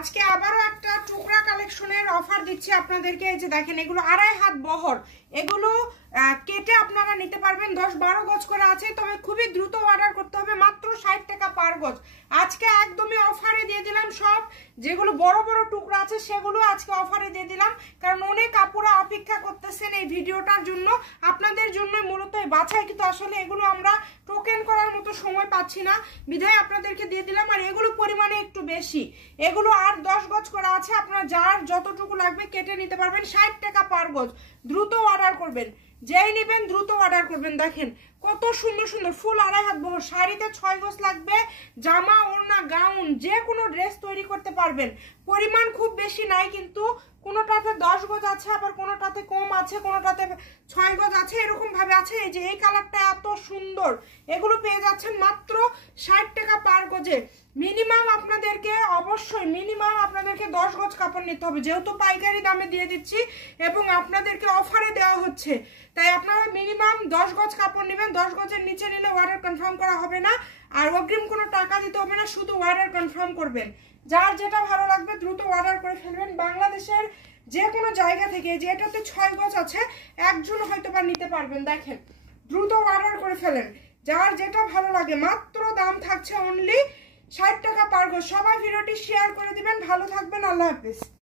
আজকে আবারও একটা টুকরা কালেকশনের অফার দিচ্ছি আপনাদেরকে। এই যে দেখেন, এগুলো 2.5 হাত বহর, এগুলো কেটে আপনারা নিতে পারবেন। 10-12 গজ করে আছে, তবে খুবই দ্রুত অর্ডার করতে হবে। মাত্র 60 টাকা পার গজ। আজকে একদমই অফারে দিয়ে দিলাম। সব যেগুলো বড় বড় টুকরা আছে সেগুলো আজকে অফারে দিয়ে দিলাম, কারণ অনেক আপুরা অপেক্ষা করতেছেন এই ভিডিওটার জন্য। আপনাদের জন্য মূলত বাছাই, কিন্তু আসলে এগুলো আমরা টোকেন করার মতো সময় পাচ্ছি না, বিধায় আপনাদেরকে দিয়ে দিলাম। আর এগুলো পরিমাণে একটু বেশি, এগুলো আর 10 গজ করা আছে। আপনারা যার যতটুকু লাগবে কেটে নিতে পারবেন। 60 টাকা পার গজ। দ্রুত অর্ডার করবেন, যেই নেবেন দ্রুত অর্ডার করবেন। দেখেন কত সুন্দর সুন্দর ফুল 2.5 হাত বহর। শাড়িতে 6 গজ লাগবে, জামা ওড়না গাউন যে কোনো ড্রেস তৈরি করতে পারবেন। পরিমাণ খুব বেশি নাই, কিন্তু কোনোটাতে 10 গজ আছে, আবার কোনোটাতে কম আছে, কোনোটাতে 6 গজ আছে, এরকম ভাবে আছে। এই যে এই কালারটা এত সুন্দর, এগুলো পেয়ে যাচ্ছেন মাত্র 60 টাকা পার গজে। মিনিমাম আপনাদেরকে অবশ্যই 10 গজ কাপড় নিতে হবে, যেহেতু পাইকারি দামে দিয়ে দিচ্ছি এবং আপনাদেরকে অফারে দেওয়া হচ্ছে। তাই আপনারা মিনিমাম 10 গজ কাপড় নেবেন। 10 গজের নিচে নিলে অর্ডার কনফার্ম করা হবে না, আর অগ্রিম কোনো টাকা দিতে হবে না, শুধু অর্ডার কনফার্ম করবেন। যার যেটা ভালো লাগবে দ্রুত অর্ডার করে ফেলবেন। বাংলাদেশের যে কোনো জায়গা থেকে, যে এটাতে 6 গজ আছে, একজন হয়তো বা নিতে পারবেন। দেখেন দ্রুত অর্ডার করে ফেলেন, যার যেটা ভালো লাগে। মাত্র দাম থাকছে অনলি 60 টাকা পার গজ। সবাই ভিডিওটি শেয়ার করে দিবেন। ভালো থাকবেন, আল্লাহ হাফেজ।